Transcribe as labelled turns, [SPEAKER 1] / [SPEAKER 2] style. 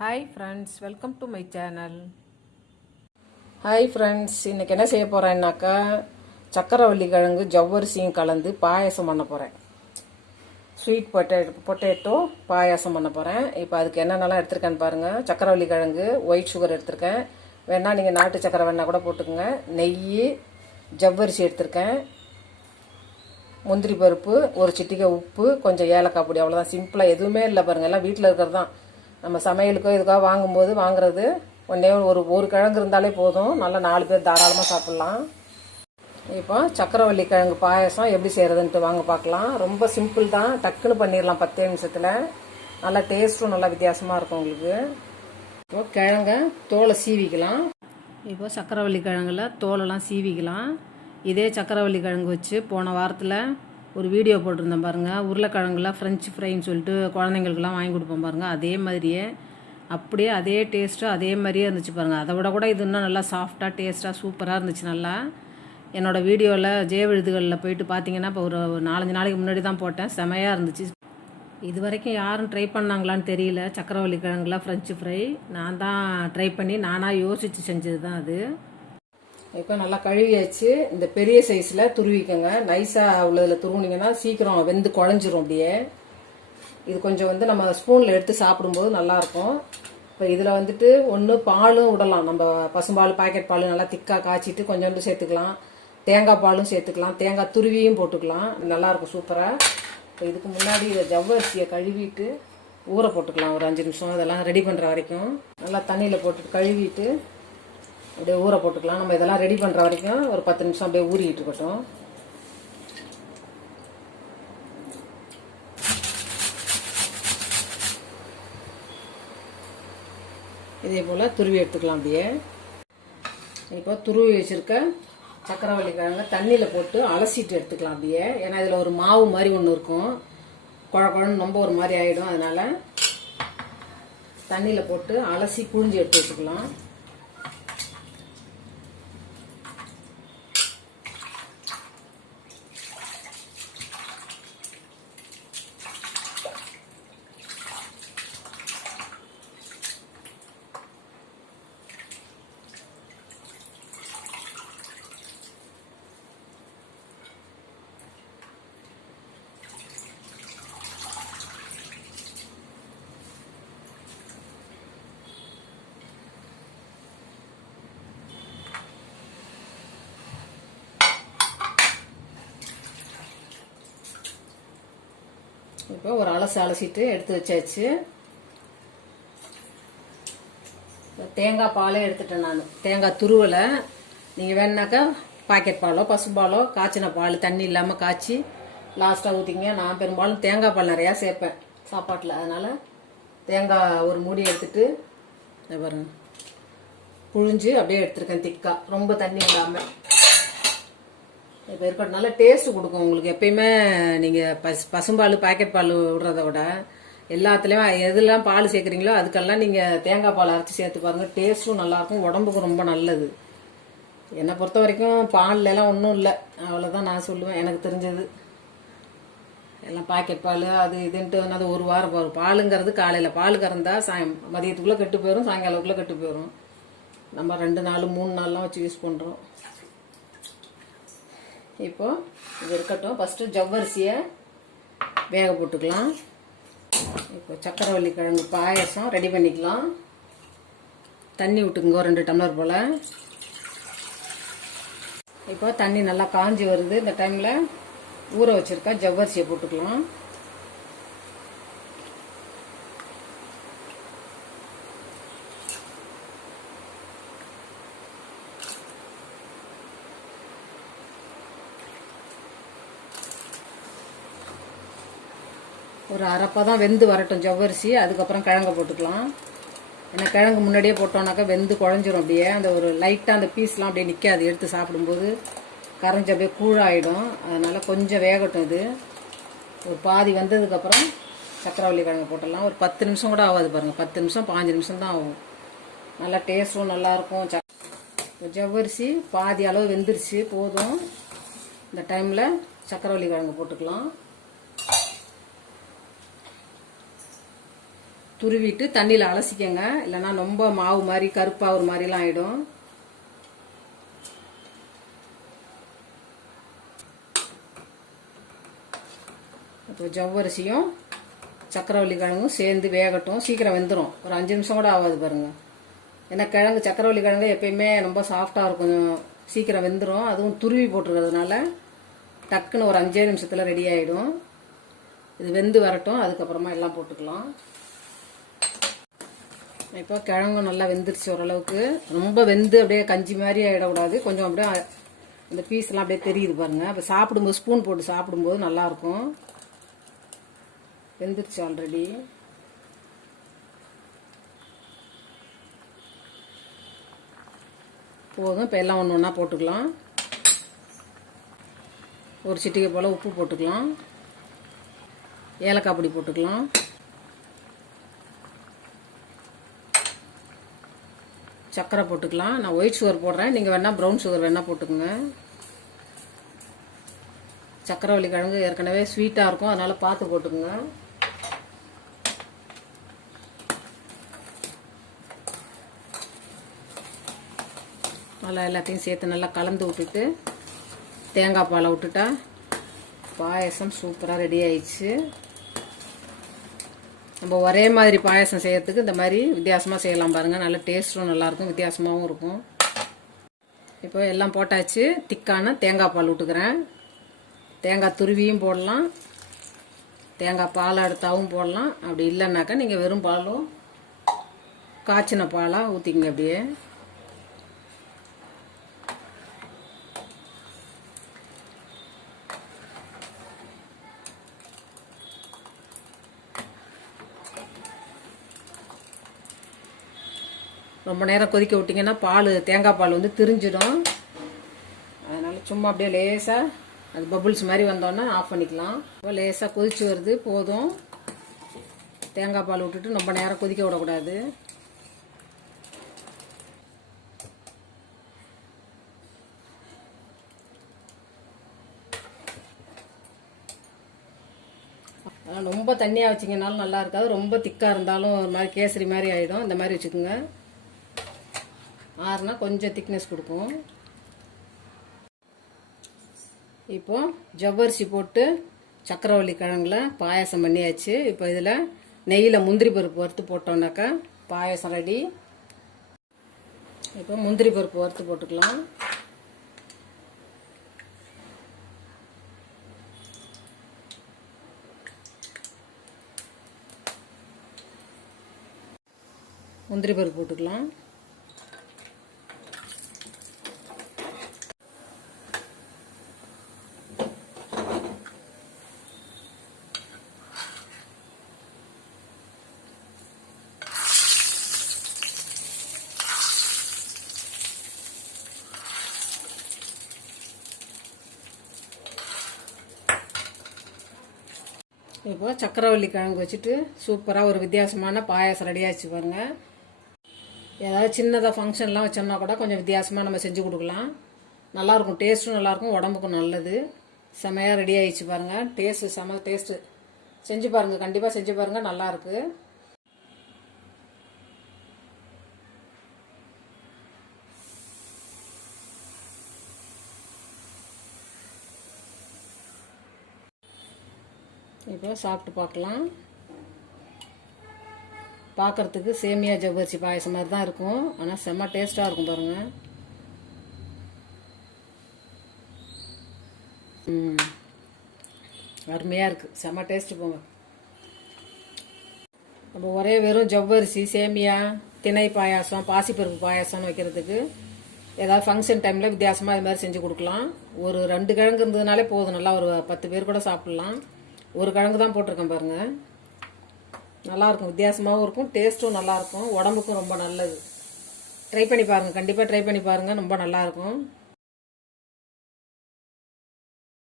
[SPEAKER 1] Hi friends welcome to my channel
[SPEAKER 2] hi friends இன்றைக்கி என்ன செய்ய போகிறேன்னாக்கா சக்கரவள்ளி கிழங்கு ஜவ்வரிசியும் கலந்து பாயாசம் பண்ண போகிறேன் ஸ்வீட் பொட்டேட் பொட்டேட்டோ பாயாசம் பண்ண போகிறேன் இப்போ அதுக்கு என்னென்னலாம் எடுத்திருக்கேன்னு பாருங்கள் சக்கரவள்ளி கிழங்கு ஒயிட் சுகர் எடுத்திருக்கேன். வேணால் நீங்கள் நாட்டு சக்கரை வேணால் கூட போட்டுக்கோங்க. நெய் ஜவ்வரிசி எடுத்திருக்கேன். முந்திரி பருப்பு ஒரு சிட்டிகை உப்பு கொஞ்சம் ஏலக்காய் பொடி அவ்வளோதான் சிம்பிளாக எதுவுமே இல்லை பாருங்கள் எல்லாம் வீட்டில் இருக்கிறது தான். நம்ம சமையலுக்கோ இதுக்காக வாங்கும்போது வாங்குறது ஒன்றே ஒரு ஒரு கிழங்கு இருந்தாலே போதும். நல்லா நாலு பேர் தாராளமாக சாப்பிட்லாம். இப்போ சக்கரவள்ளி கிழங்கு பாயாசம் எப்படி செய்கிறதுன்ட்டு வாங்க பார்க்கலாம். ரொம்ப சிம்பிள் தான். டக்குன்னு பண்ணிடலாம் பத்தே நிமிஷத்தில். நல்லா டேஸ்ட்டும் நல்லா வித்தியாசமாக இருக்கும் உங்களுக்கு. இப்போ கிழங்க தோலை சீவிக்கலாம்.
[SPEAKER 1] இப்போ சக்கரவள்ளி கிழங்குல தோலெல்லாம் சீவிக்கலாம். இதே சக்கரவள்ளி கிழங்கு வச்சு போன வாரத்தில் ஒரு வீடியோ போட்டிருந்தேன் பாருங்கள் உருளைக்கிழங்குலாம் ஃப்ரெஞ்சு ஃப்ரைன்னு சொல்லிட்டு குழந்தைங்களுக்குலாம் வாங்கி கொடுப்போம் பாருங்கள் அதே மாதிரியே அப்படியே அதே டேஸ்ட்டு அதே மாதிரியே இருந்துச்சு பாருங்கள் அதை விட கூட இது இன்னும் நல்லா சாஃப்டாக டேஸ்ட்டாக சூப்பராக இருந்துச்சு நல்லா. என்னோடய வீடியோவில் ஜெய விழுதுகளில் போயிட்டு பார்த்தீங்கன்னா இப்போ ஒரு நாலஞ்சு நாளைக்கு முன்னாடி தான் போட்டேன். செமையாக இருந்துச்சு. இது வரைக்கும் யாரும் ட்ரை பண்ணாங்களான்னு தெரியல. சக்கரவள்ளி கிழங்குலாம் ஃப்ரெஞ்சு ஃப்ரை நான் தான் ட்ரை பண்ணி நானாக யோசித்து செஞ்சது தான் அது.
[SPEAKER 2] இப்போ நல்லா கழுவியாச்சு. இந்த பெரிய சைஸில் துருவிக்கோங்க. நைஸாக உள்ளதில் துருவுனிங்கன்னா சீக்கிரம் வெந்து குழஞ்சிரும் அப்படியே. இது கொஞ்சம் வந்து நம்ம ஸ்பூனில் எடுத்து சாப்பிடும்போது நல்லாயிருக்கும். இப்போ இதில் வந்துட்டு ஒன்று பாலும் விடலாம். நம்ம பசும்பால் பாக்கெட் பால் நல்லா திக்காக காய்ச்சிட்டு கொஞ்சோண்டு சேர்த்துக்கலாம். தேங்காய் பாலும் சேர்த்துக்கலாம். தேங்காய் துருவியும் போட்டுக்கலாம். நல்லாயிருக்கும் சூப்பராக இப்போ இதுக்கு முன்னாடி இதை ஜவ்வரிசியை கழுவிட்டு ஊற போட்டுக்கலாம். ஒரு அஞ்சு நிமிஷம். இதெல்லாம் ரெடி பண்ணுற வரைக்கும். நல்லா தண்ணியில் போட்டுட்டு கழுவிட்டு அப்படியே ஊற போட்டுக்கலாம். நம்ம இதெல்லாம் ரெடி பண்ணுற வரைக்கும் ஒரு பத்து நிமிஷம் அப்படியே ஊறிக்கிட்டு இருக்கட்டும். இதே போல் துருவி எடுத்துக்கலாம் அப்படியே. இப்போ துருவி வச்சுருக்க சக்கரவள்ளி கிழங்க தண்ணியில் போட்டு அலசிட்டு எடுத்துக்கலாம் அப்படியே. ஏன்னா இதில் ஒரு மாவு மாதிரி ஒன்று இருக்கும். குழ குழன்னு ரொம்ப ஒரு மாதிரி ஆகிடும் அதனால் தண்ணியில் போட்டு அலசி புழிஞ்சு எடுத்து வச்சுக்கலாம். இப்போ ஒரு அலசு அலசிட்டு எடுத்து வச்சாச்சு. தேங்காய் பாலே எடுத்துட்டேன் நான். தேங்காய் துருவலை. நீங்கள் வேணுனாக்கா பாக்கெட் பாலோ பசும்பாலோ காய்ச்சின பால் தண்ணி இல்லாமல் காய்ச்சி லாஸ்ட்டாக ஊற்றிங்க நான் பெரும்பாலும் தேங்காய் பால் நிறையா சேர்ப்பேன் சாப்பாட்டில். அதனால் தேங்காய் ஒரு மூடி எடுத்துட்டு பாருங்க புழிஞ்சு அப்படியே எடுத்துருக்கேன் திக்கா. ரொம்ப தண்ணி இல்லாமல் இப்போ இருக்கிறதுனால டேஸ்ட் கொடுக்கும் உங்களுக்கு. எப்பயுமே நீங்கள் பஸ் பசும்பால் பாக்கெட் பால் விடுறத விட எல்லாத்துலேயும் எதெல்லாம் பால் சேர்க்குறீங்களோ அதுக்கெல்லாம் நீங்கள் தேங்காய் பால் அரைச்சி சேர்த்து பாருங்கள் டேஸ்ட்டும் நல்லாயிருக்கும். உடம்புக்கும் ரொம்ப நல்லது. என்னை பொறுத்த வரைக்கும் பால்ல ஒன்றும் இல்லை. அவ்வளோதான் நான் சொல்லுவேன். எனக்கு தெரிஞ்சது. எல்லாம் பாக்கெட் பால் அது இதுன்ட்டு அது ஒரு வாரம் போகும். பாலுங்கிறது காலையில் பால் கறந்தால் சாயம் மதியத்துக்குள்ளே கெட்டு போயிடும் சாயங்காலத்துக்குள்ளே கெட்டு போயிடும் நம்ம ரெண்டு நாள் மூணு நாள்லாம் வச்சு யூஸ் பண்ணுறோம் இப்போ இது இருக்கட்டும். ஃபஸ்ட்டு ஜவ்வரிசியை வேக போட்டுக்கலாம். இப்போ சக்கரவள்ளி கிழங்கு பாயசம் ரெடி பண்ணிக்கலாம். தண்ணி விட்டுக்குங்க ஒரு ரெண்டு டம்ளர் போல். இப்போ தண்ணி நல்லா காஞ்சி வருது. இந்த டைமில் ஊற வச்சுருக்க ஜவ்வரிசியை போட்டுக்கலாம். ஒரு அரைப்பா தான் வெந்து வரட்டும் ஜவ்வரிசி அதுக்கப்புறம் கிழங்க போட்டுக்கலாம். ஏன்னா கிழங்கு முன்னாடியே போட்டோம்னாக்கா வெந்து குழஞ்சிரும் அப்படியே. அந்த ஒரு லைட்டாக அந்த பீஸ்லாம் அப்படியே நிற்காது எடுத்து சாப்பிடும்போது கரைஞ்சி அப்படியே கூழாயிடும். அதனால் கொஞ்சம் வேகட்டும் இது ஒரு பாதி வந்ததுக்கப்புறம் சக்கரவள்ளி கிழங்கு போட்டுடலாம். ஒரு பத்து நிமிஷம் கூட ஆகாது பாருங்கள் பத்து நிமிஷம் பாஞ்சு நிமிஷம் தான் ஆகும். நல்லா டேஸ்ட்டும் நல்லாயிருக்கும் சக் ஜவ்வரிசி பாதி அளவு வெந்துருச்சு போதும். இந்த டைமில் சக்கரவள்ளி கிழங்கு போட்டுக்கலாம். துருவிட்டு தண்ணியில் அலசிக்கங்க. இல்லைன்னா ரொம்ப மாவு மாதிரி கருப்பாக ஒரு மாதிரிலாம் ஆகிடும் இப்போ ஜவ்வரிசியும் சக்கரவள்ளி கிழங்கும் சேர்ந்து வேகட்டும். சீக்கிரம் வெந்துடும் ஒரு அஞ்சு நிமிஷம் கூட ஆகாது பாருங்கள் ஏன்னா கிழங்கு சக்கரவள்ளி கிழங்கு எப்பயுமே ரொம்ப சாஃப்டாக இருக்கும். சீக்கிரம் வெந்துடும் அதுவும் துருவி போட்டுருக்கிறதுனால டக்குன்னு ஒரு அஞ்சே நிமிஷத்தில் ரெடி ஆகிடும் இது வெந்து வரட்டும். அதுக்கப்புறமா எல்லாம் போட்டுக்கலாம். இப்போ கிழங்கும் நல்லா வெந்துருச்சு ஓரளவுக்கு. ரொம்ப வெந்து அப்படியே கஞ்சி மாதிரி ஆகிடக்கூடாது கொஞ்சம் அப்படியே இந்த பீஸ்லாம் அப்படியே தெரியுது பாருங்க. அப்போ சாப்பிடும்போது ஸ்பூன் போட்டு சாப்பிடும்போது நல்லாயிருக்கும். வெந்துருச்சு ஆல்ரெடி போதும். இப்போ எல்லாம் ஒன்று ஒன்றா போட்டுக்கலாம். ஒரு சிட்டிகை போல் உப்பு போட்டுக்கலாம். ஏலக்காய் பொடி போட்டுக்கலாம். சர்க்கரை போட்டுக்கலாம். நான் ஒயிட் சுகர் போடுறேன். நீங்கள் வேணால் ப்ரௌன் சுகர் வேணால் போட்டுக்கோங்க. சக்கரவள்ளி கிழங்கு ஏற்கனவே ஸ்வீட்டாக இருக்கும். அதனால் பார்த்து போட்டுக்கோங்க. நல்லா எல்லாத்தையும் சேர்த்து நல்லா கலந்து விட்டுட்டு தேங்காய் பாலை விட்டுட்டா பாயசம் சூப்பராக ரெடி ஆயிடுச்சு. நம்ம ஒரே மாதிரி பாயசம் செய்யறதுக்கு இந்த மாதிரி வித்தியாசமாக செய்யலாம் பாருங்கள் நல்ல டேஸ்ட்டும் நல்லாயிருக்கும் வித்தியாசமாகவும் இருக்கும். இப்போ எல்லாம் போட்டாச்சு. திக்கான தேங்காய் பால் விட்டுக்கிறேன் தேங்காய் துருவியும் போடலாம். தேங்காய் பால் எடுத்தாவும் போடலாம். அப்படி இல்லைன்னாக்கா நீங்கள் வெறும் பாலும் காய்ச்சின பாலாக ஊற்றிக்கிங்க அப்படியே. ரொம்ப நேரம் கொதிக்க விட்டிங்கன்னா பால் தேங்காய் பால் வந்து திரிஞ்சிடும். அதனால் சும்மா அப்படியே லேசாக அது பபுள்ஸ் மாதிரி வந்தோன்னே ஆஃப் பண்ணிக்கலாம். இப்போ லேசாக கொதிச்சு வருது போதும். தேங்காய் பால் விட்டுட்டு ரொம்ப நேரம் கொதிக்க விடக்கூடாது அதனால் ரொம்ப தண்ணியாக வச்சிங்கனாலும் நல்லா இருக்காது. ரொம்ப திக்காக இருந்தாலும் ஒரு மாதிரி கேசரி மாதிரி ஆகிடும் இந்த மாதிரி வச்சுக்கோங்க. ஆறுனா கொஞ்சம் திக்னஸ் கொடுக்கும். இப்போ ஜவ்வரிசி போட்டு சக்கரவள்ளி கிழங்குல பாயாசம் பண்ணியாச்சு. இப்போ இதில் நெய்யில் முந்திரி பருப்பு வறுத்து போட்டோம்னாக்கா பாயாசம் ரெடி இப்போ முந்திரி பருப்பு வறுத்து போட்டுக்கலாம். முந்திரி பருப்பு போட்டுக்கலாம். இப்போ சக்கரவள்ளி கிழங்கு வச்சுட்டு சூப்பராக ஒரு வித்தியாசமான பாயாசம் ரெடியாச்சு பாருங்க. ஏதாவது சின்னதாக ஃபங்க்ஷன்லாம் வச்சோம்னா கூட கொஞ்சம் வித்தியாசமாக நம்ம செஞ்சு கொடுக்கலாம். நல்லாயிருக்கும். டேஸ்ட்டும் நல்லாயிருக்கும். உடம்புக்கும் நல்லது. செமையாக ரெடி ஆகிடுச்சு பாருங்கள் டேஸ்ட்டு செம டேஸ்ட்டு செஞ்சு பாருங்கள் கண்டிப்பாக செஞ்சு பாருங்கள் நல்லாயிருக்கு. இப்போ சாப்பிட்டு பார்க்கலாம். பார்க்கறதுக்கு சேமியா ஜவ்வரிசி பாயசம் மாதிரி தான் இருக்கும். ஆனால் செம்ம டேஸ்ட்டாக இருக்கும் பாருங்கள் ம். அருமையாக இருக்குது செம்ம டேஸ்ட்டு போங்க. நம்ம ஒரே வெறும் ஜவ்வரிசி சேமியா திணை பாயாசம் பாசிப்பருப்பு பாயாசம்னு வைக்கிறதுக்கு ஏதாவது ஃபங்க்ஷன் டைமில் வித்தியாசமாக இது மாதிரி செஞ்சு கொடுக்கலாம். ஒரு ரெண்டு கிழங்கு இருந்ததுனாலே போதும். நல்லா ஒரு பத்து பேர் கூட சாப்பிட்லாம். ஒரு கிழங்கு தான் போட்டிருக்கேன் பாருங்கள் நல்லாயிருக்கும் வித்தியாசமாகவும் இருக்கும் டேஸ்ட்டும் நல்லாயிருக்கும் உடம்புக்கும் ரொம்ப நல்லது. ட்ரை பண்ணி பாருங்கள் கண்டிப்பாக ட்ரை பண்ணி பாருங்கள் ரொம்ப நல்லாயிருக்கும்